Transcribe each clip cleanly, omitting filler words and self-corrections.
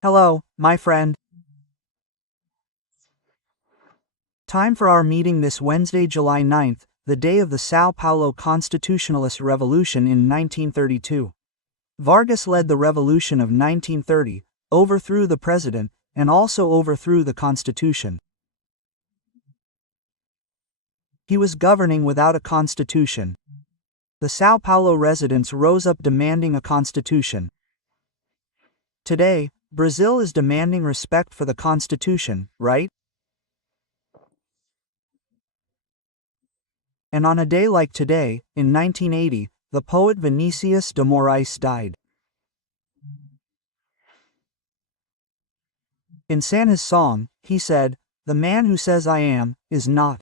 Hello, my friend. Time for our meeting this Wednesday, July 9th, the day of the São Paulo Constitutionalist Revolution in 1932. Vargas led the revolution of 1930, overthrew the president, and also overthrew the constitution. He was governing without a constitution. The São Paulo residents rose up demanding a constitution. Today, Brazil is demanding respect for the constitution, right? And on a day like today, in 1980, the poet Vinícius de Moraes died. In Santa's song, he said, "The man who says I am, is not."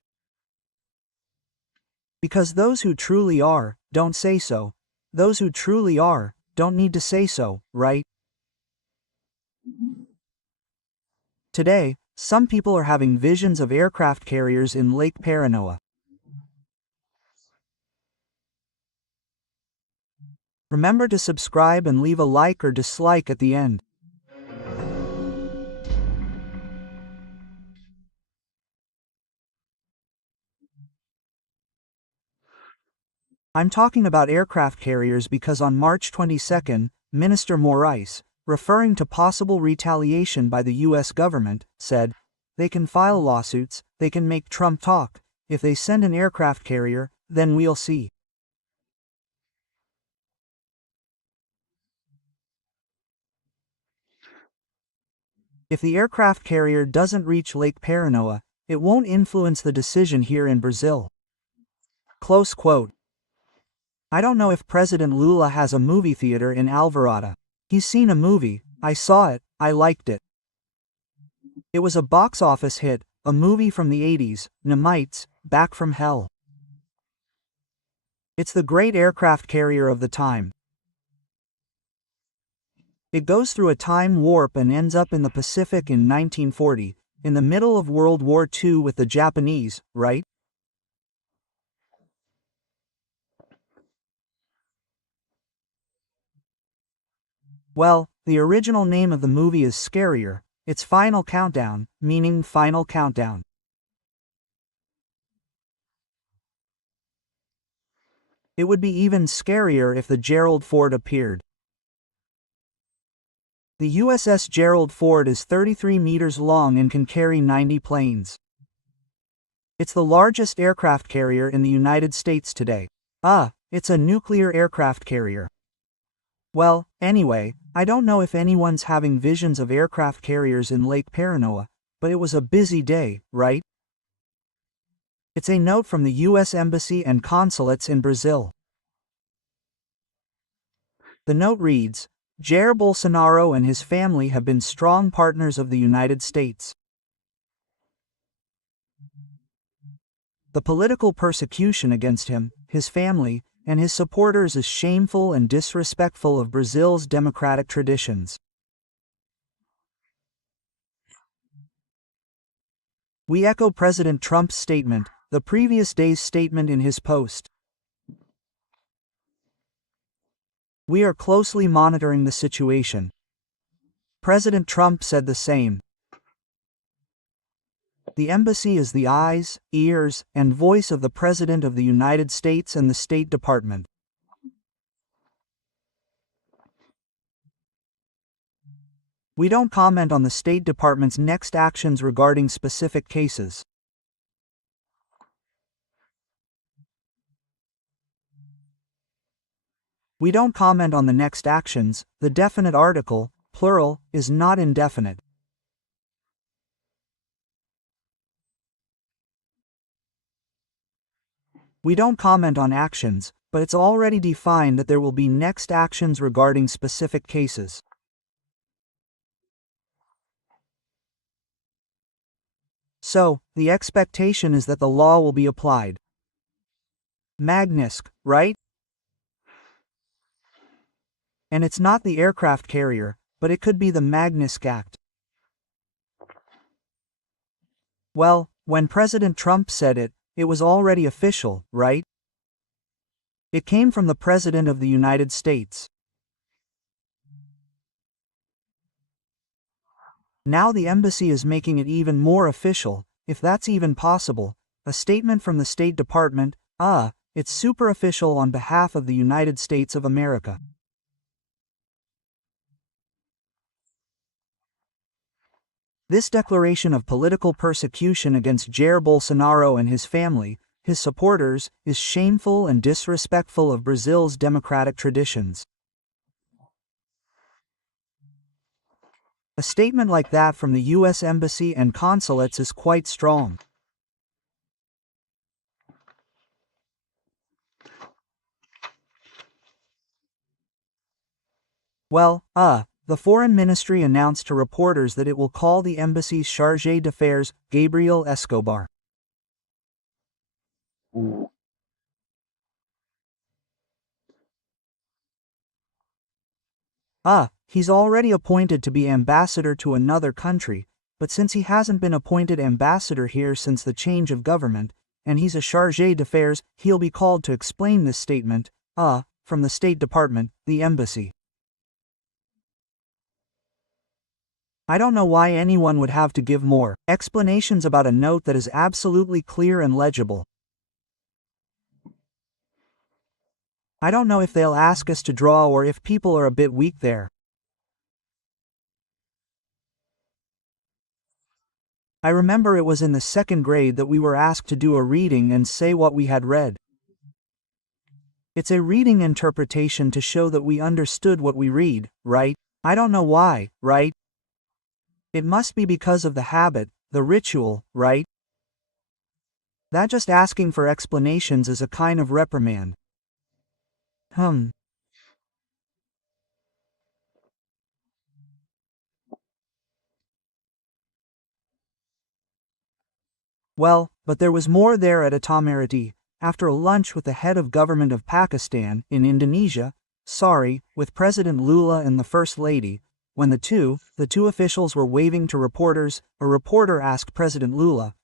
Because those who truly are, don't say so. Those who truly are, don't need to say so, right? Today, some people are having visions of aircraft carriers in Lake Paranoa. Remember to subscribe and leave a like or dislike at the end. I'm talking about aircraft carriers because on March 22, Minister Moraes, referring to possible retaliation by the US government, said, "They can file lawsuits, they can make Trump talk. If they send an aircraft carrier, then we'll see." If the aircraft carrier doesn't reach Lake Paranoa, it won't influence the decision here in Brazil. Close quote. I don't know if President Lula has a movie theater in Alvorada. He's seen a movie, I saw it, I liked it. It was a box office hit, a movie from the 80s, Namites, Back from Hell. It's the great aircraft carrier of the time. It goes through a time warp and ends up in the Pacific in 1940, in the middle of World War II with the Japanese, right? Well, the original name of the movie is scarier. It's Final Countdown, meaning Final Countdown. It would be even scarier if the Gerald Ford appeared. The USS Gerald Ford is 33 meters long and can carry 90 planes. It's the largest aircraft carrier in the United States today. It's a nuclear aircraft carrier. Well, anyway, I don't know if anyone's having visions of aircraft carriers in Lake Paranoa, but it was a busy day, right? It's a note from the U.S. Embassy and consulates in Brazil. The note reads, Jair Bolsonaro and his family have been strong partners of the United States. The political persecution against him, his family, and his supporters is shameful and disrespectful of Brazil's democratic traditions. We echo President Trump's statement, the previous day's statement in his post. We are closely monitoring the situation. President Trump said the same. The embassy is the eyes, ears, and voice of the President of the United States and the State Department. We don't comment on the State Department's next actions regarding specific cases. We don't comment on the next actions. The definite article, plural, is not indefinite. We don't comment on actions, but it's already defined that there will be next actions regarding specific cases. So, the expectation is that the law will be applied. Magnitsc, right? And it's not the aircraft carrier, but it could be the Magnitsc Act. Well, when President Trump said it, it was already official, right? It came from the President of the United States. Now the embassy is making it even more official, if that's even possible. A statement from the State Department, it's super official on behalf of the United States of America. This declaration of political persecution against Jair Bolsonaro and his family, his supporters, is shameful and disrespectful of Brazil's democratic traditions. A statement like that from the U.S. Embassy and consulates is quite strong. Well, the Foreign Ministry announced to reporters that it will call the embassy's chargé d'affaires, Gabriel Escobar. He's already appointed to be ambassador to another country, but since he hasn't been appointed ambassador here since the change of government, and he's a chargé d'affaires, he'll be called to explain this statement, from the State Department, the embassy. I don't know why anyone would have to give more explanations about a note that is absolutely clear and legible. I don't know if they'll ask us to draw or if people are a bit weak there. I remember it was in the second grade that we were asked to do a reading and say what we had read. It's a reading interpretation to show that we understood what we read, right? I don't know why, right? It must be because of the habit, the ritual, right? That just asking for explanations is a kind of reprimand. Well, but there was more there at Itamaraty, after a lunch with the head of government of Pakistan, in Indonesia, with President Lula and the First Lady, when the two officials were waving to reporters, a reporter asked President Lula,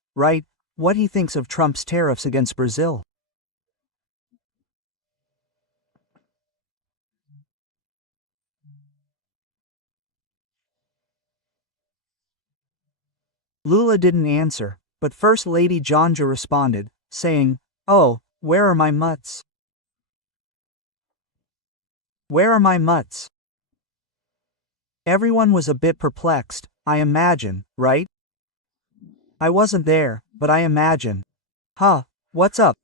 what he thinks of Trump's tariffs against Brazil. Lula didn't answer, but First Lady Janja responded, saying, "Oh, where are my mutts? Where are my mutts?" Everyone was a bit perplexed, I imagine, right? I wasn't there, but I imagine. What's up?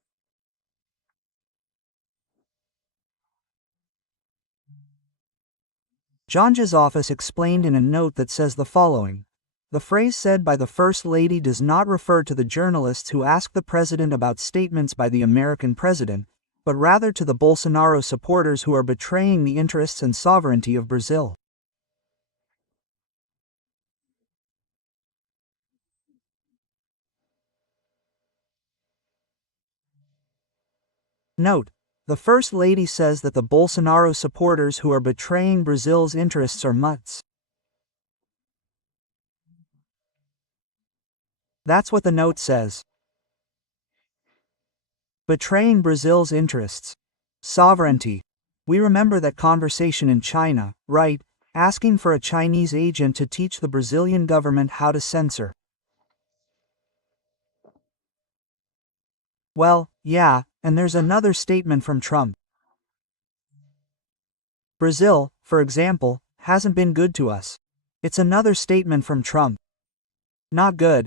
Janja's office explained in a note that says the following. The phrase said by the First Lady does not refer to the journalists who asked the president about statements by the American president, but rather to the Bolsonaro supporters who are betraying the interests and sovereignty of Brazil. Note, the First Lady says that the Bolsonaro supporters who are betraying Brazil's interests are mutts. That's what the note says. Betraying Brazil's interests. Sovereignty. We remember that conversation in China, right? Asking for a Chinese agent to teach the Brazilian government how to censor. Well, yeah, and there's another statement from Trump. Brazil, for example, hasn't been good to us. It's another statement from Trump. Not good.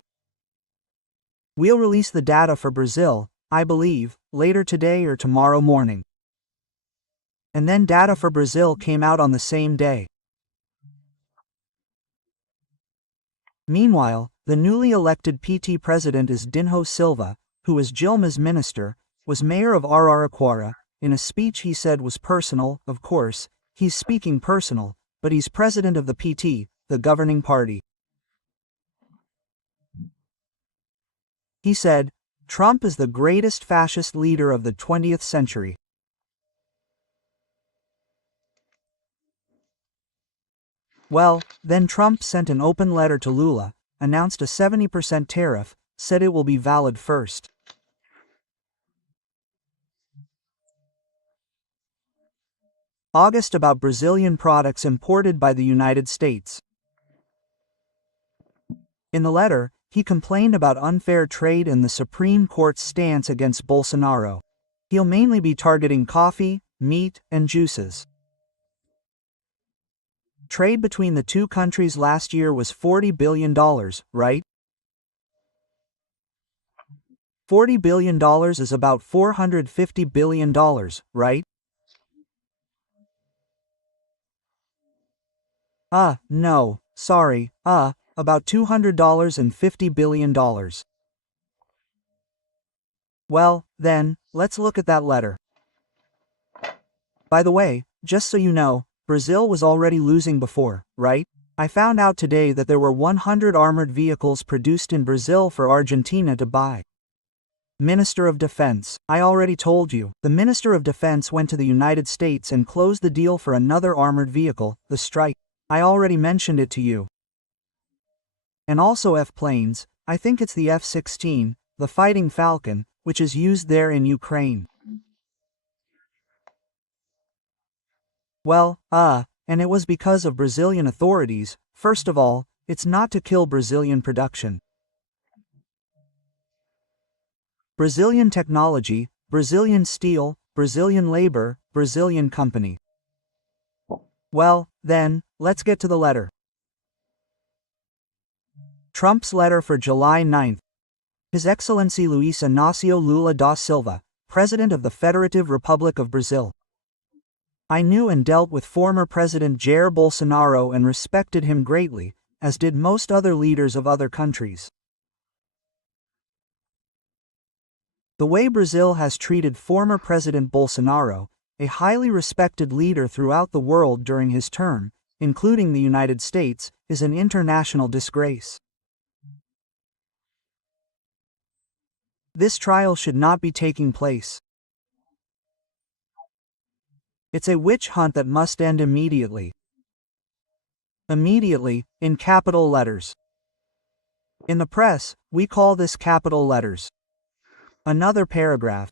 We'll release the data for Brazil, I believe, later today or tomorrow morning. And then data for Brazil came out on the same day. Meanwhile, the newly elected PT president is Dinho Silva, who was Dilma's minister, was mayor of Araraquara. In a speech he said was personal, of course, he's speaking personal, but he's president of the PT, the governing party. He said, Trump is the greatest fascist leader of the 20th century. Well, then Trump sent an open letter to Lula, announced a 70% tariff, said it will be valid first. August about Brazilian products imported by the United States. In the letter, he complained about unfair trade and the Supreme Court's stance against Bolsonaro. He'll mainly be targeting coffee, meat, and juices. Trade between the two countries last year was $40 billion, right? $40 billion is about $450 billion, right? No, sorry, about $250 billion. Well, then, let's look at that letter. By the way, just so you know, Brazil was already losing before, right? I found out today that there were 100 armored vehicles produced in Brazil for Argentina to buy. Minister of Defense, I already told you, the Minister of Defense went to the United States and closed the deal for another armored vehicle, the Strike. I already mentioned it to you. And also F-planes, I think it's the F-16, the Fighting Falcon, which is used there in Ukraine. Well, and it was because of Brazilian authorities. First of all, it's not to kill Brazilian production. Brazilian technology, Brazilian steel, Brazilian labor, Brazilian company. Well, then, let's get to the letter. Trump's letter for July 9. His Excellency Luiz Inácio Lula da Silva, President of the Federative Republic of Brazil. I knew and dealt with former President Jair Bolsonaro and respected him greatly, as did most other leaders of other countries. The way Brazil has treated former President Bolsonaro, a highly respected leader throughout the world during his term, including the United States, is an international disgrace. This trial should not be taking place. It's a witch hunt that must end immediately. Immediately, in capital letters. In the press, we call this capital letters. Another paragraph.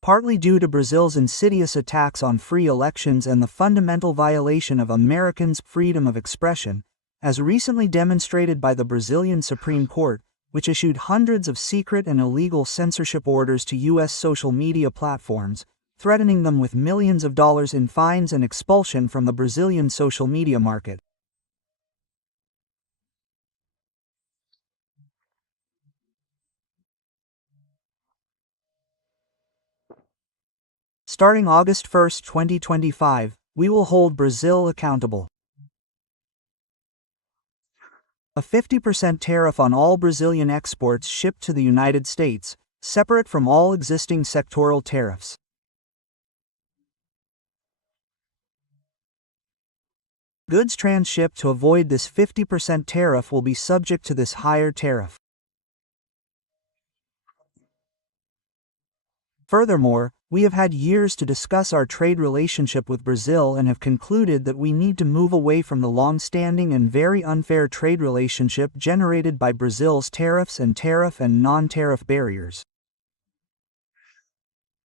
Partly due to Brazil's insidious attacks on free elections and the fundamental violation of Americans' freedom of expression, as recently demonstrated by the Brazilian Supreme Court, which issued hundreds of secret and illegal censorship orders to U.S. social media platforms, threatening them with millions of dollars in fines and expulsion from the Brazilian social media market. Starting August 1, 2025, we will hold Brazil accountable. A 50% tariff on all Brazilian exports shipped to the United States, separate from all existing sectoral tariffs. Goods transshipped to avoid this 50% tariff will be subject to this higher tariff. Furthermore, we have had years to discuss our trade relationship with Brazil and have concluded that we need to move away from the long-standing and very unfair trade relationship generated by Brazil's tariffs and tariff and non-tariff barriers.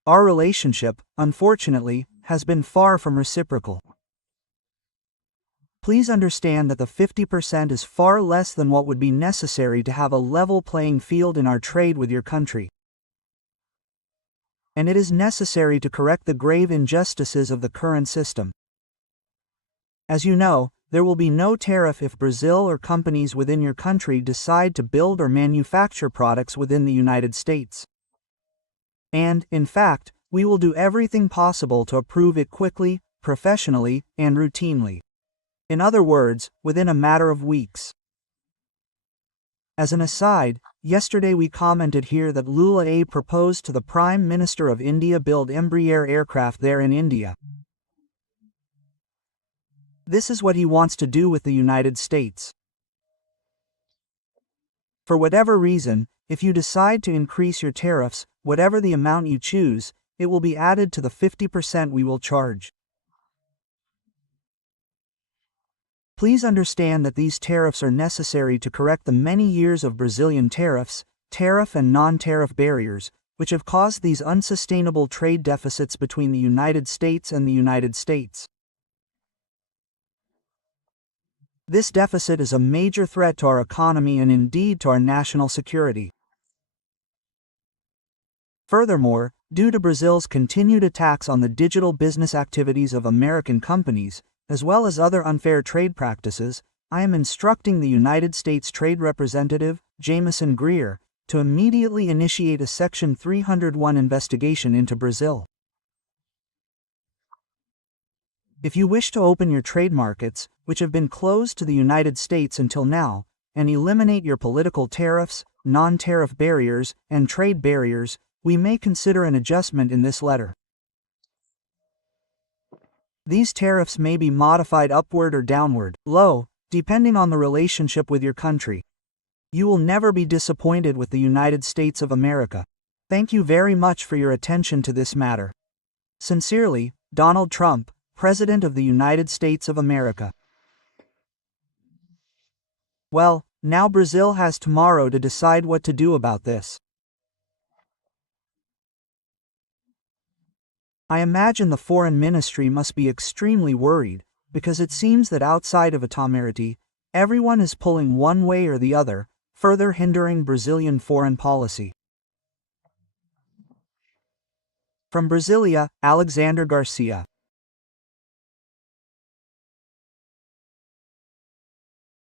Our relationship, unfortunately, has been far from reciprocal. Please understand that the 50% is far less than what would be necessary to have a level playing field in our trade with your country. And it is necessary to correct the grave injustices of the current system. As you know, there will be no tariff if Brazil or companies within your country decide to build or manufacture products within the United States. And, in fact, we will do everything possible to approve it quickly, professionally, and routinely. In other words, within a matter of weeks. As an aside, yesterday we commented here that Lula proposed to the Prime Minister of India build Embraer aircraft there in India. This is what he wants to do with the United States. For whatever reason, if you decide to increase your tariffs, whatever the amount you choose, it will be added to the 50% we will charge. Please understand that these tariffs are necessary to correct the many years of Brazilian tariffs, tariff and non-tariff barriers, which have caused these unsustainable trade deficits between the United States and the United States. This deficit is a major threat to our economy and indeed to our national security. Furthermore, due to Brazil's continued attacks on the digital business activities of American companies, as well as other unfair trade practices, I am instructing the United States Trade Representative, Jameson Greer, to immediately initiate a Section 301 investigation into Brazil. If you wish to open your trade markets, which have been closed to the United States until now, and eliminate your political tariffs, non-tariff barriers, and trade barriers, we may consider an adjustment in this letter. These tariffs may be modified upward or downward, low, depending on the relationship with your country. You will never be disappointed with the United States of America. Thank you very much for your attention to this matter. Sincerely, Donald Trump, President of the United States of America. Well, now Brazil has tomorrow to decide what to do about this. I imagine the foreign ministry must be extremely worried, because it seems that outside of Itamaraty, everyone is pulling one way or the other, further hindering Brazilian foreign policy. From Brasilia, Alexandre Garcia.